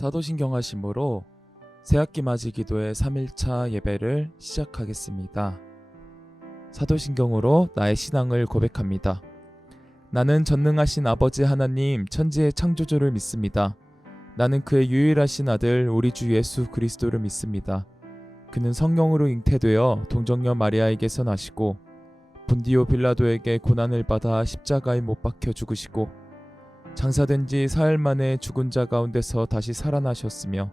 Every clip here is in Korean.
사도신경하심으로 새학기 맞이 기도의 3일차 예배를 시작하겠습니다. 사도신경으로 나의 신앙을 고백합니다. 나는 전능하신 아버지 하나님 천지의 창조주를 믿습니다. 나는 그의 유일하신 아들 우리 주 예수 그리스도를 믿습니다. 그는 성령으로 잉태되어 동정녀 마리아에게서 나시고 본디오 빌라도에게 고난을 받아 십자가에 못 박혀 죽으시고 장사된 지 사흘 만에 죽은 자 가운데서 다시 살아나셨으며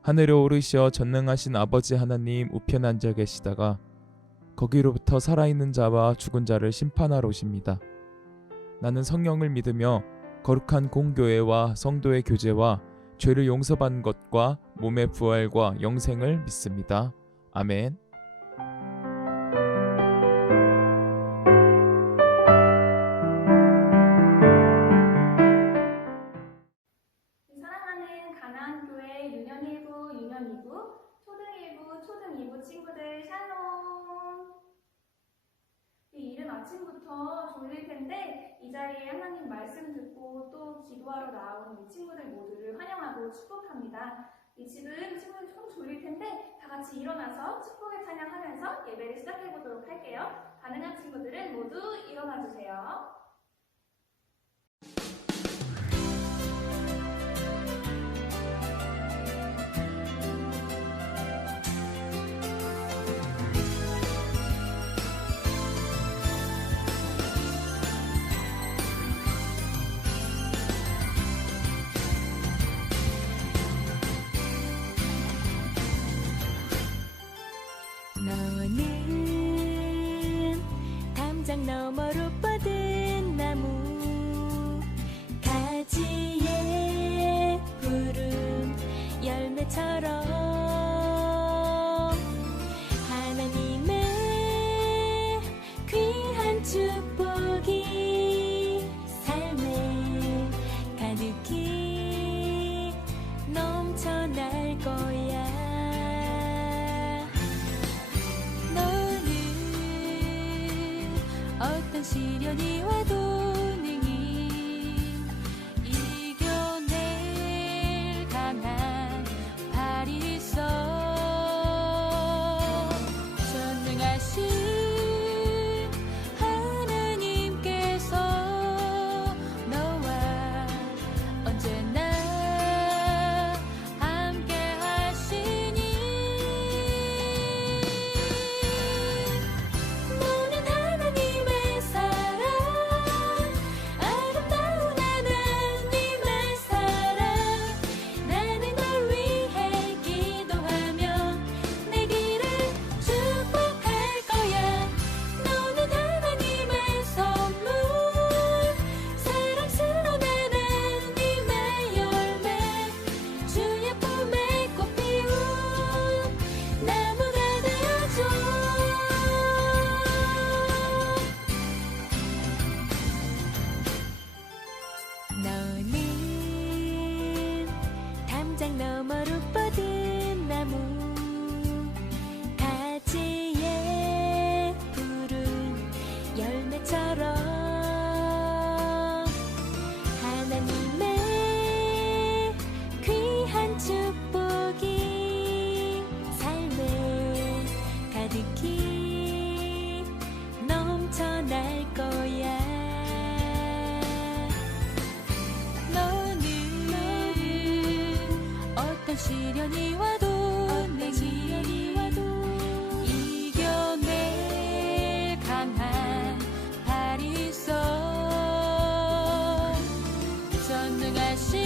하늘에 오르시어 전능하신 아버지 하나님 우편에 앉아 계시다가 거기로부터 살아있는 자와 죽은 자를 심판하러 오십니다. 나는 성령을 믿으며 거룩한 공교회와 성도의 교제와 죄를 용서받는 것과 몸의 부활과 영생을 믿습니다. 아멘. 사랑하는 가나안교회 유년 1부, 유년 2부, 초등 1부, 초등 2부 친구들 샬롬. 이 이른 아침부터 졸릴 텐데 이 자리에 하나님 말씀 듣고 또 기도하러 나온 우리 친구들 모두를 환영하고 축복합니다. 지금 친구들 좀 졸릴 텐데 다 같이 일어나서 축복의 찬양하면서 예배를 시작해 보도록 할게요. 가능한 친구들은 모두 일어나 주세요. 너는 담장 너머로 뻗은 나무 가지에 푸른 열매처럼 하나님의 귀한 축복이 삶에 가득히 넘쳐날 거야. 어떤 시련이 와도 능히 이겨낼 강한 발이 있어. 전능하신 하나님께서 너와 언제나 함께 하시니 너는 담장 너머로 뻗은 나무 가지에 푸른 열매처럼 하나님의 귀한 축복이 삶에 가득히 넘쳐날 거야. 어떤 시련이 와도 이겨낼 강한 발이 있어. 전능하신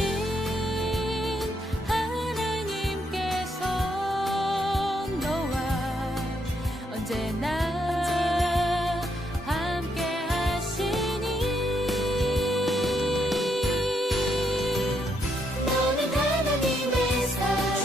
하나님께서 너와 언제나 함께 하시니 너는 하나님의 사랑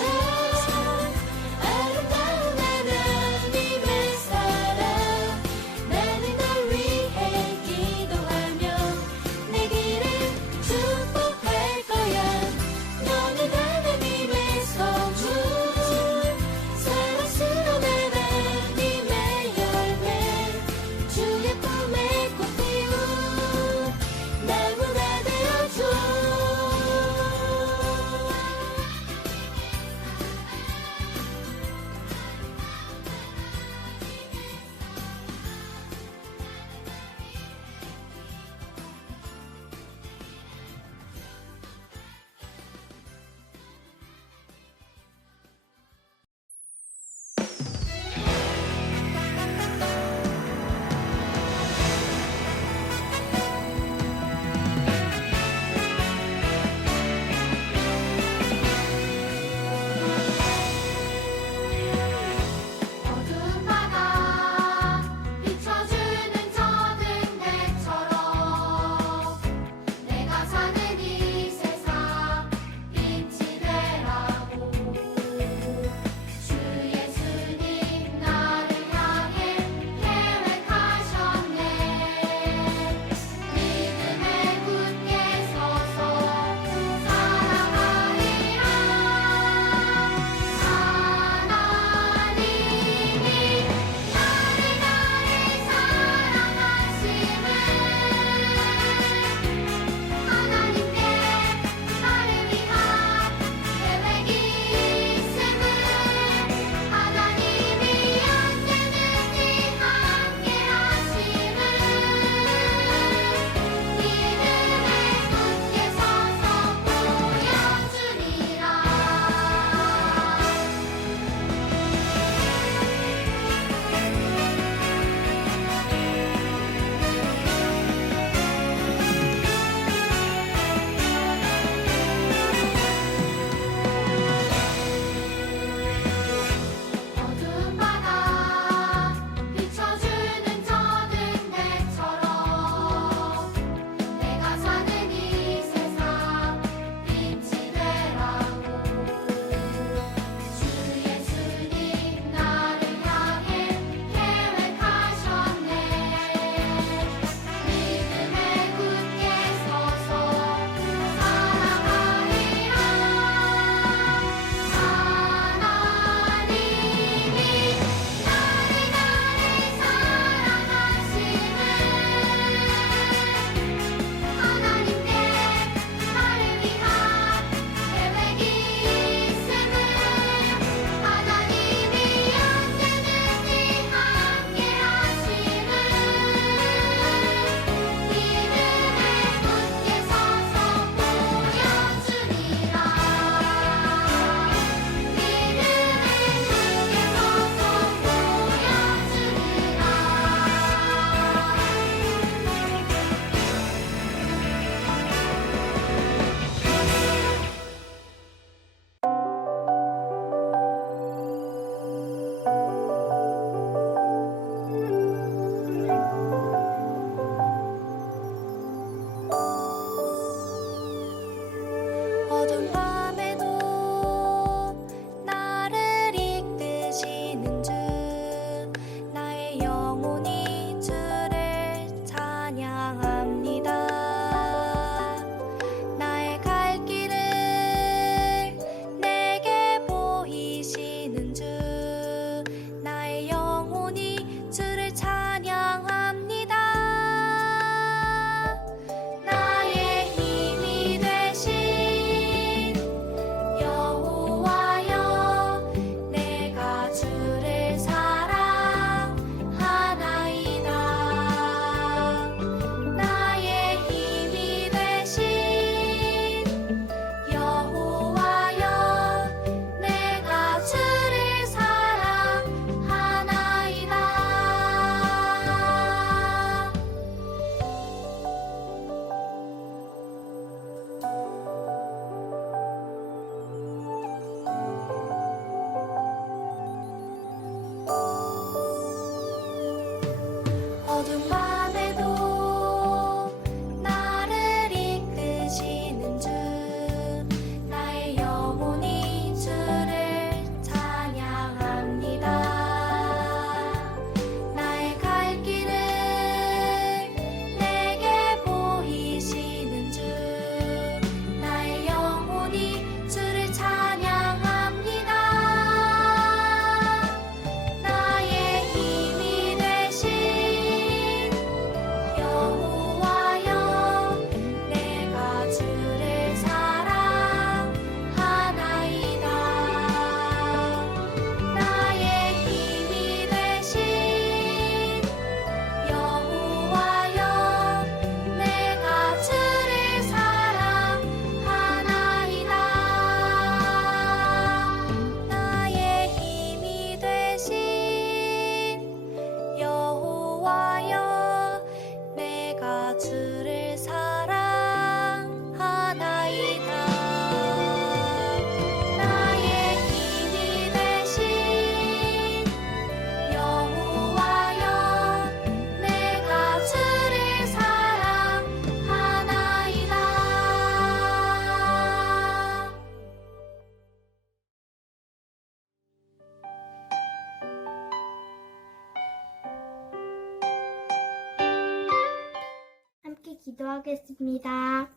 같이 기도하겠습니다.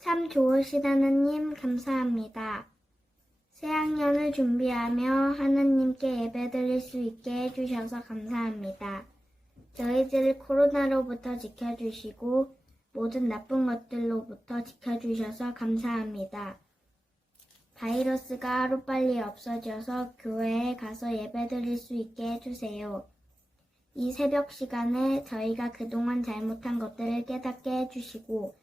참 좋으신 하나님 감사합니다. 새학년을 준비하며 하나님께 예배드릴 수 있게 해주셔서 감사합니다. 저희들을 코로나로부터 지켜주시고 모든 나쁜 것들로부터 지켜주셔서 감사합니다. 바이러스가 하루빨리 없어져서 교회에 가서 예배드릴 수 있게 해주세요. 이 새벽 시간에 저희가 그동안 잘못한 것들을 깨닫게 해주시고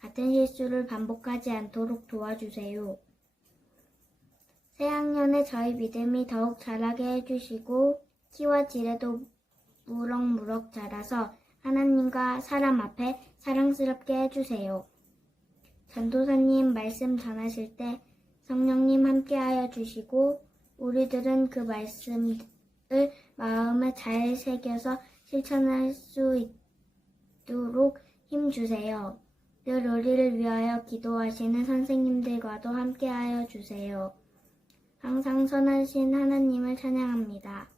같은 실수를 반복하지 않도록 도와주세요. 새학년에 저희 믿음이 더욱 자라게 해주시고 키와 질에도 무럭무럭 자라서 하나님과 사람 앞에 사랑스럽게 해주세요. 전도사님 말씀 전하실 때 성령님 함께하여 주시고 우리들은 그 말씀을 마음에 잘 새겨서 실천할 수 있도록 힘주세요. 늘 우리를 위하여 기도하시는 선생님들과도 함께하여 주세요. 항상 선하신 하나님을 찬양합니다.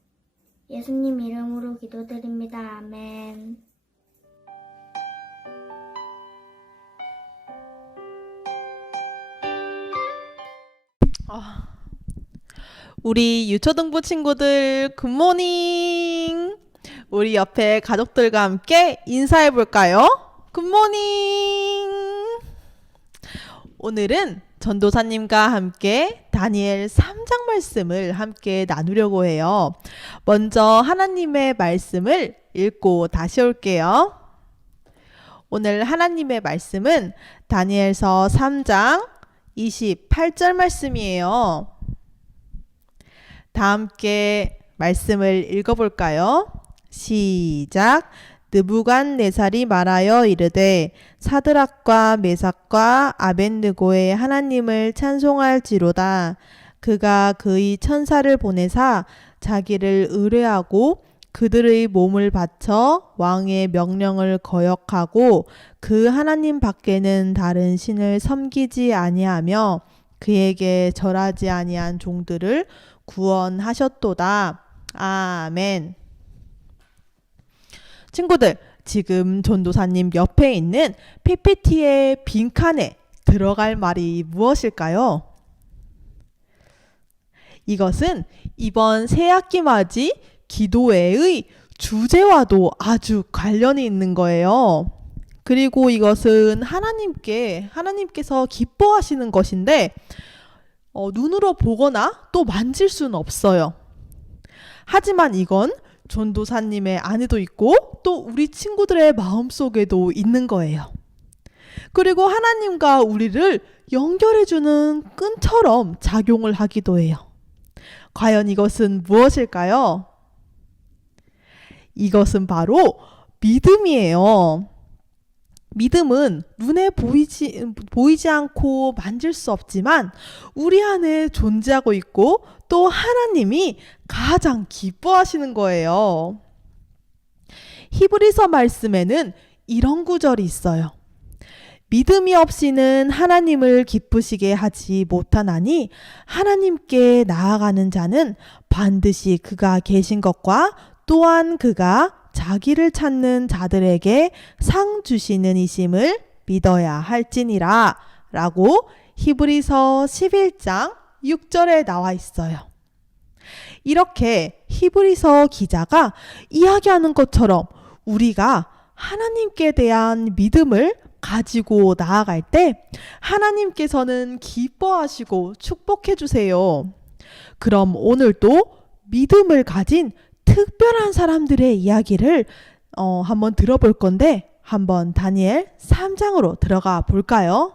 예수님 이름으로 기도드립니다. 아멘. 우리 유초등부 친구들 굿모닝! 우리 옆에 가족들과 함께 인사해 볼까요? 굿모닝! 오늘은 전도사님과 함께 다니엘 3장 말씀을 함께 나누려고 해요. 먼저 하나님의 말씀을 읽고 다시 올게요. 오늘 하나님의 말씀은 다니엘서 3장 28절 말씀이에요. 다 함께 말씀을 읽어볼까요? 시작. 느부갓네살이 말하여 이르되 사드락과 메삭과 아벳느고의 하나님을 찬송할지로다. 그가 그의 천사를 보내사 자기를 의뢰하고 그들의 몸을 바쳐 왕의 명령을 거역하고 그 하나님 밖에는 다른 신을 섬기지 아니하며 그에게 절하지 아니한 종들을 구원하셨도다. 아멘. 친구들, 지금 전도사님 옆에 있는 PPT의 빈칸에 들어갈 말이 무엇일까요? 이것은 이번 새학기 맞이 기도회의 주제와도 아주 관련이 있는 거예요. 그리고 이것은 하나님께서 기뻐하시는 것인데 눈으로 보거나 또 만질 수는 없어요. 하지만 이건 전도사님의 안에도 있고 또 우리 친구들의 마음속에도 있는 거예요. 그리고 하나님과 우리를 연결해주는 끈처럼 작용을 하기도 해요. 과연 이것은 무엇일까요? 이것은 바로 믿음이에요. 믿음은 눈에 보이지 않고 만질 수 없지만 우리 안에 존재하고 있고 또 하나님이 가장 기뻐하시는 거예요. 히브리서 말씀에는 이런 구절이 있어요. 믿음이 없이는 하나님을 기쁘시게 하지 못하나니 하나님께 나아가는 자는 반드시 그가 계신 것과 또한 그가 자기를 찾는 자들에게 상 주시는 이심을 믿어야 할지니라 라고 히브리서 11장 6절에 나와 있어요. 이렇게 히브리서 기자가 이야기하는 것처럼 우리가 하나님께 대한 믿음을 가지고 나아갈 때 하나님께서는 기뻐하시고 축복해 주세요. 그럼 오늘도 믿음을 가진 특별한 사람들의 이야기를 한번 들어볼 건데 한번 다니엘 3장으로 들어가 볼까요?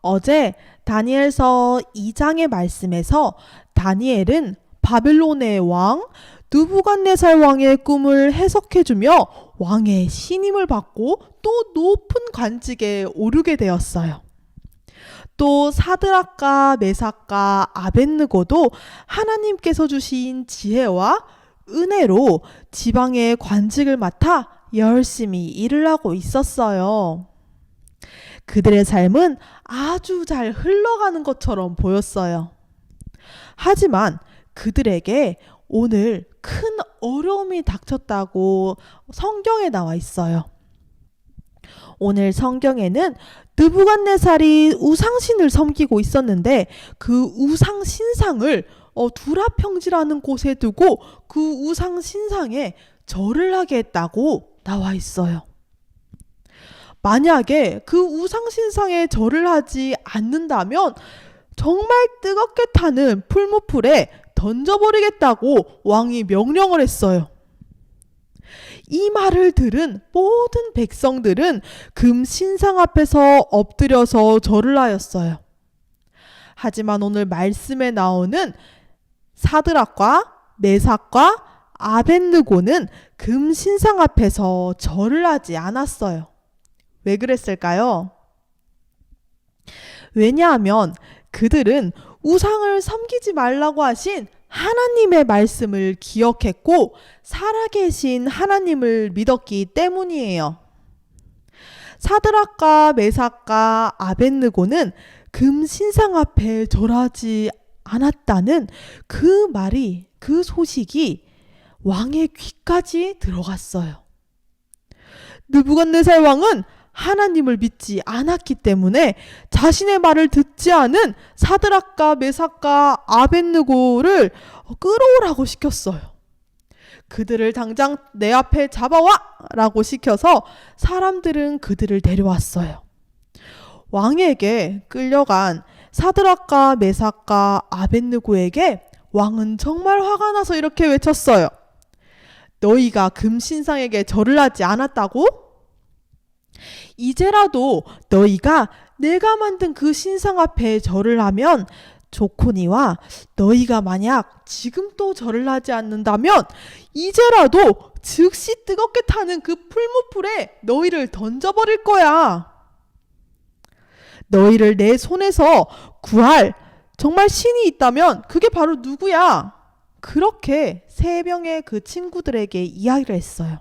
어제 다니엘서 2장의 말씀에서 다니엘은 바벨론의 왕 느부갓네살 왕의 꿈을 해석해주며 왕의 신임을 받고 또 높은 관직에 오르게 되었어요. 또 사드락과 메삭과 아벳느고도 하나님께서 주신 지혜와 은혜로 지방의 관직을 맡아 열심히 일을 하고 있었어요. 그들의 삶은 아주 잘 흘러가는 것처럼 보였어요. 하지만 그들에게 오늘 큰 어려움이 닥쳤다고 성경에 나와 있어요. 오늘 성경에는 느부갓네살이 우상신을 섬기고 있었는데 그 우상신상을 두라평지라는 곳에 두고 그 우상신상에 절을 하게 했다고 나와 있어요. 만약에 그 우상신상에 절을 하지 않는다면 정말 뜨겁게 타는 풀무풀에 던져버리겠다고 왕이 명령을 했어요. 이 말을 들은 모든 백성들은 금 신상 앞에서 엎드려서 절을 하였어요. 하지만 오늘 말씀에 나오는 사드락과 메삭과 아벳느고는 금 신상 앞에서 절을 하지 않았어요. 왜 그랬을까요? 왜냐하면 그들은 우상을 섬기지 말라고 하신 하나님의 말씀을 기억했고 살아계신 하나님을 믿었기 때문이에요. 사드락과 메삭과 아벳느고는 금 신상 앞에 절하지 않았다는 그 말이, 그 소식이 왕의 귀까지 들어갔어요. 느부갓네살 왕은 하나님을 믿지 않았기 때문에 자신의 말을 듣지 않은 사드락과 메삭과 아벳느고를 끌어오라고 시켰어요. 그들을 당장 내 앞에 잡아와! 라고 시켜서 사람들은 그들을 데려왔어요. 왕에게 끌려간 사드락과 메삭과 아벳느고에게 왕은 정말 화가 나서 이렇게 외쳤어요. 너희가 금신상에게 절을 하지 않았다고? 이제라도 너희가 내가 만든 그 신상 앞에 절을 하면 좋거니와 너희가 만약 지금 또 절을 하지 않는다면 이제라도 즉시 뜨겁게 타는 그 풀무풀에 너희를 던져버릴 거야. 너희를 내 손에서 구할 정말 신이 있다면 그게 바로 누구야? 그렇게 세 명의 그 친구들에게 이야기를 했어요.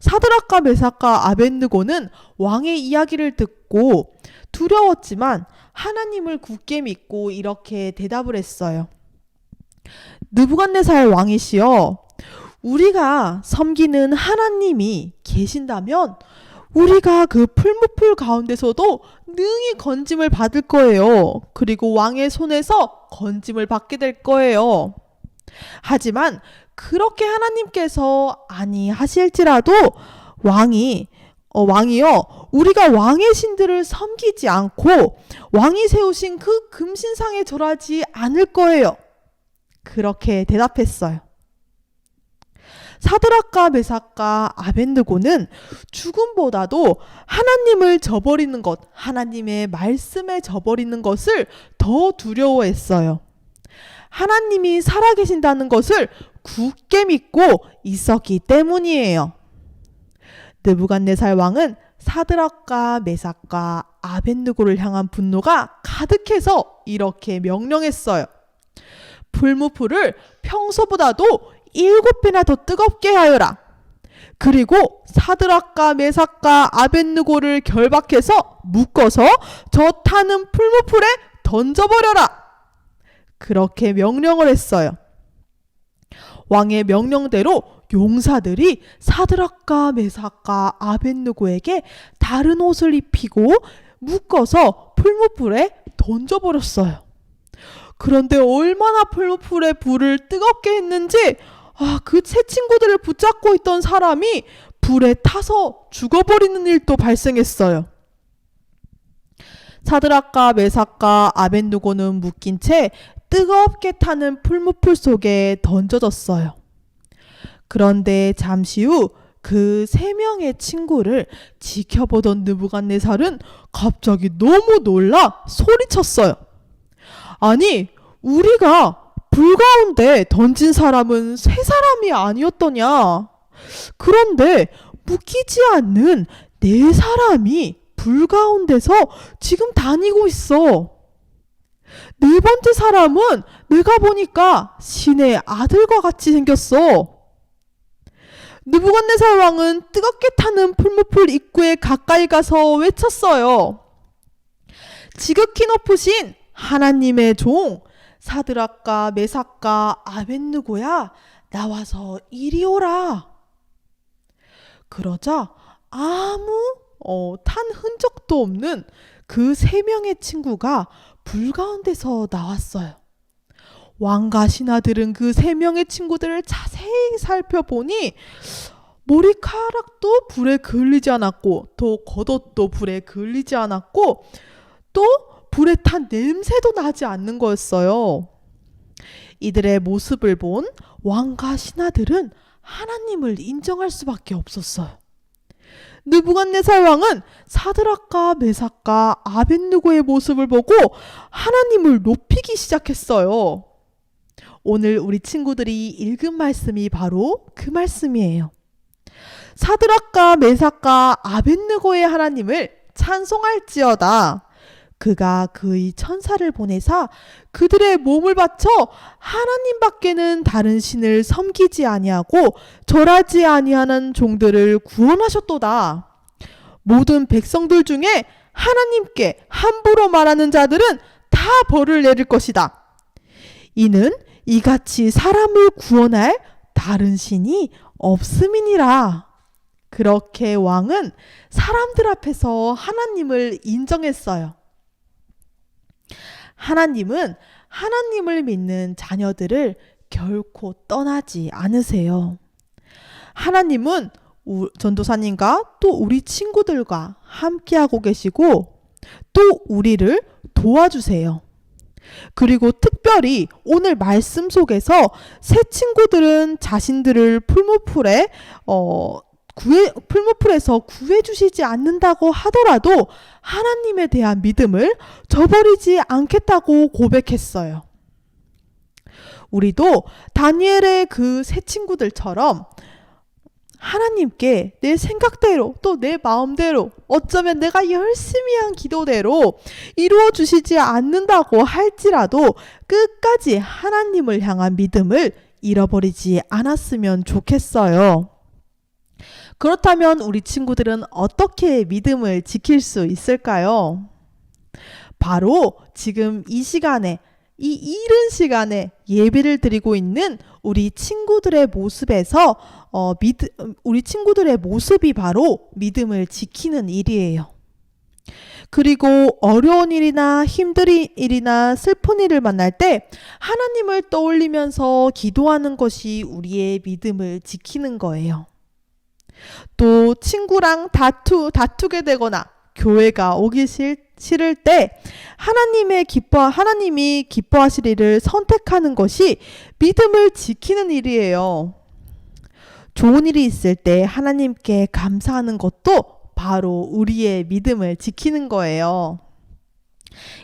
사드락과 메삭과 아벳느고는 왕의 이야기를 듣고 두려웠지만 하나님을 굳게 믿고 이렇게 대답을 했어요. 느부갓네살 왕이시여, 우리가 섬기는 하나님이 계신다면 우리가 그 풀무풀 가운데서도 능히 건짐을 받을 거예요. 그리고 왕의 손에서 건짐을 받게 될 거예요. 하지만 그렇게 하나님께서 아니하실지라도 왕이요, 우리가 왕의 신들을 섬기지 않고 왕이 세우신 그 금신상에 절하지 않을 거예요. 그렇게 대답했어요. 사드락과 메삭과 아벳느고는 죽음보다도 하나님을 저버리는 것, 하나님의 말씀에 저버리는 것을 더 두려워했어요. 하나님이 살아계신다는 것을 굳게 믿고 있었기 때문이에요. 느부갓네살 왕은 사드락과 메삭과 아벳느고를 향한 분노가 가득해서 이렇게 명령했어요. 풀무풀을 평소보다도 7배나 더 뜨겁게 하여라. 그리고 사드락과 메삭과 아벳느고를 결박해서 묶어서 저 타는 풀무풀에 던져버려라. 그렇게 명령을 했어요. 왕의 명령대로 용사들이 사드락과 메삭과 아벳느고에게 다른 옷을 입히고 묶어서 풀무풀에 던져버렸어요. 그런데 얼마나 풀무풀에 불을 뜨겁게 했는지 그 세 친구들을 붙잡고 있던 사람이 불에 타서 죽어버리는 일도 발생했어요. 사드락과 메삭과 아벳느고는 묶인 채 뜨겁게 타는 풀무풀 속에 던져졌어요. 그런데 잠시 후 그 3명의 친구를 지켜보던 느부갓네살은 갑자기 너무 놀라 소리쳤어요. 아니, 우리가 불 가운데 던진 사람은 3사람이 아니었더냐? 그런데 묶이지 않는 4사람이 불 가운데서 지금 다니고 있어. 4번째 사람은 내가 보니까 신의 아들과 같이 생겼어. 느부갓네살 왕은 뜨겁게 타는 풀무풀 입구에 가까이 가서 외쳤어요. 지극히 높으신 하나님의 종 사드락과 메삭과 아벳느고야, 나와서 이리 오라. 그러자 아무 탄 흔적도 없는 그 세 명의 친구가 불 가운데서 나왔어요. 왕과 신하들은 그 세 명의 친구들을 자세히 살펴보니 머리카락도 불에 그을리지 않았고, 또 겉옷도 불에 그을리지 않았고, 또 불에 탄 냄새도 나지 않는 거였어요. 이들의 모습을 본 왕과 신하들은 하나님을 인정할 수밖에 없었어요. 느부갓네살 왕은 사드락과 메삭과 아벳느고의 모습을 보고 하나님을 높이기 시작했어요. 오늘 우리 친구들이 읽은 말씀이 바로 그 말씀이에요. 사드락과 메삭과 아벳느고의 하나님을 찬송할지어다. 그가 그의 천사를 보내사 그들의 몸을 바쳐 하나님밖에는 다른 신을 섬기지 아니하고 절하지 아니하는 종들을 구원하셨도다. 모든 백성들 중에 하나님께 함부로 말하는 자들은 다 벌을 내릴 것이다. 이는 이같이 사람을 구원할 다른 신이 없음이니라. 그렇게 왕은 사람들 앞에서 하나님을 인정했어요. 하나님은 하나님을 믿는 자녀들을 결코 떠나지 않으세요. 하나님은 전도사님과 또 우리 친구들과 함께하고 계시고 또 우리를 도와주세요. 그리고 특별히 오늘 말씀 속에서 새 친구들은 자신들을 풀무풀에서 구해주시지 않는다고 하더라도 하나님에 대한 믿음을 저버리지 않겠다고 고백했어요. 우리도 다니엘의 그 새 친구들처럼 하나님께 내 생각대로 또 내 마음대로 어쩌면 내가 열심히 한 기도대로 이루어 주시지 않는다고 할지라도 끝까지 하나님을 향한 믿음을 잃어버리지 않았으면 좋겠어요. 그렇다면 우리 친구들은 어떻게 믿음을 지킬 수 있을까요? 바로 지금 이 시간에, 이 이른 시간에 예배를 드리고 있는 우리 친구들의 모습에서 우리 친구들의 모습이 바로 믿음을 지키는 일이에요. 그리고 어려운 일이나 힘든 일이나 슬픈 일을 만날 때 하나님을 떠올리면서 기도하는 것이 우리의 믿음을 지키는 거예요. 또 친구랑 다투게 되거나 교회가 오기 싫을 때 하나님이 기뻐하실 일을 선택하는 것이 믿음을 지키는 일이에요. 좋은 일이 있을 때 하나님께 감사하는 것도 바로 우리의 믿음을 지키는 거예요.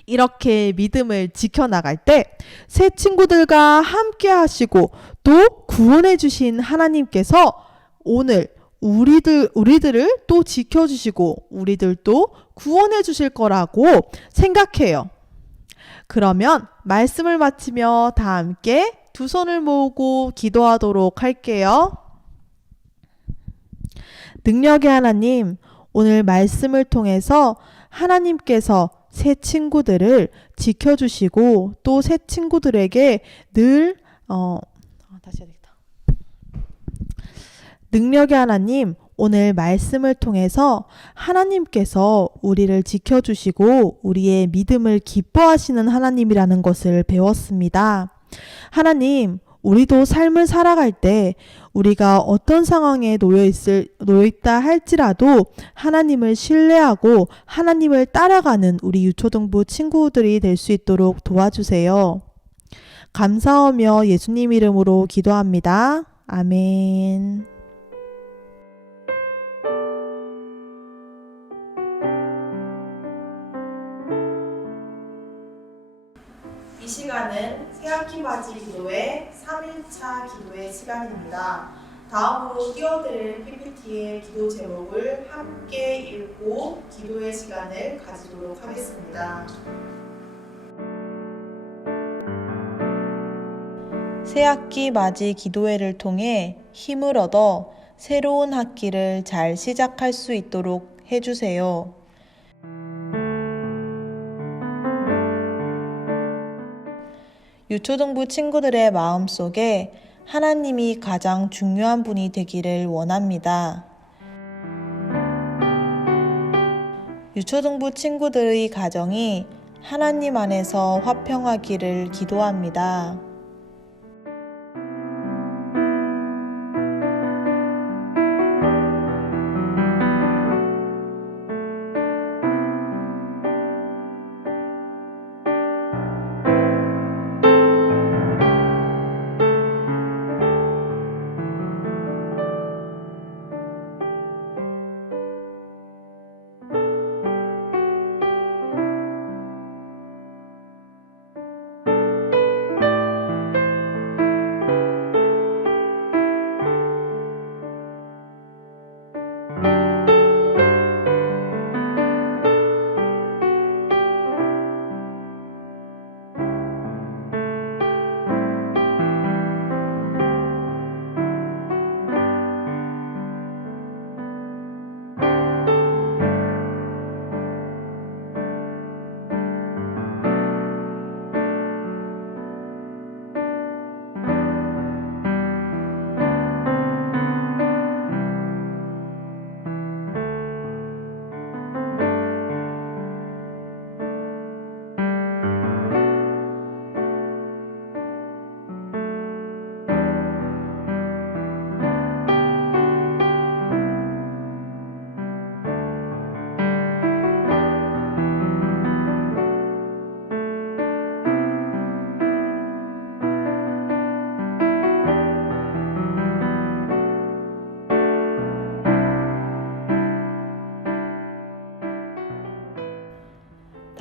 이렇게 믿음을 지켜나갈 때 새 친구들과 함께 하시고 또 구원해 주신 하나님께서 오늘 우리들을 또 지켜주시고 우리들도 구원해 주실 거라고 생각해요. 그러면 말씀을 마치며 다 함께 두 손을 모으고 기도하도록 할게요. 능력의 하나님, 오늘 말씀을 통해서 하나님께서 새 친구들을 지켜주시고 또 새 친구들에게 늘 다시 해야 되겠다. 능력의 하나님, 오늘 말씀을 통해서 하나님께서 우리를 지켜주시고 우리의 믿음을 기뻐하시는 하나님이라는 것을 배웠습니다. 하나님, 우리도 삶을 살아갈 때 우리가 어떤 상황에 놓여있다 할지라도 하나님을 신뢰하고 하나님을 따라가는 우리 유초등부 친구들이 될 수 있도록 도와주세요. 감사하며 예수님 이름으로 기도합니다. 아멘. 이 시간은 새학기 맞이 기도회 3일차 기도회 시간입니다. 다음으로 띄워드릴 PPT의 기도 제목을 함께 읽고 기도의 시간을 가지도록 하겠습니다. 새학기 맞이 기도회를 통해 힘을 얻어 새로운 학기를 잘 시작할 수 있도록 해주세요. 유초등부 친구들의 마음속에 하나님이 가장 중요한 분이 되기를 원합니다. 유초등부 친구들의 가정이 하나님 안에서 화평하기를 기도합니다.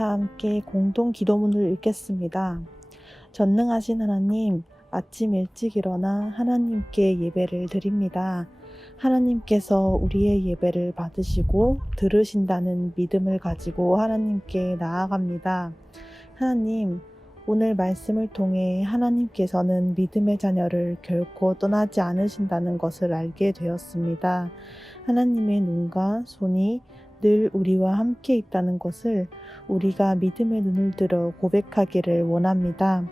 다 함께 공동 기도문을 읽겠습니다. 전능하신 하나님, 아침 일찍 일어나 하나님께 예배를 드립니다. 하나님께서 우리의 예배를 받으시고 들으신다는 믿음을 가지고 하나님께 나아갑니다. 하나님, 오늘 말씀을 통해 하나님께서는 믿음의 자녀를 결코 떠나지 않으신다는 것을 알게 되었습니다. 하나님의 눈과 손이 늘 우리와 함께 있다는 것을 우리가 믿음의 눈을 들어 고백하기를 원합니다.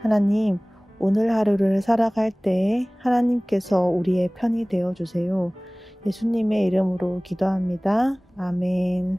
하나님, 오늘 하루를 살아갈 때에 하나님께서 우리의 편이 되어 주세요. 예수님의 이름으로 기도합니다. 아멘.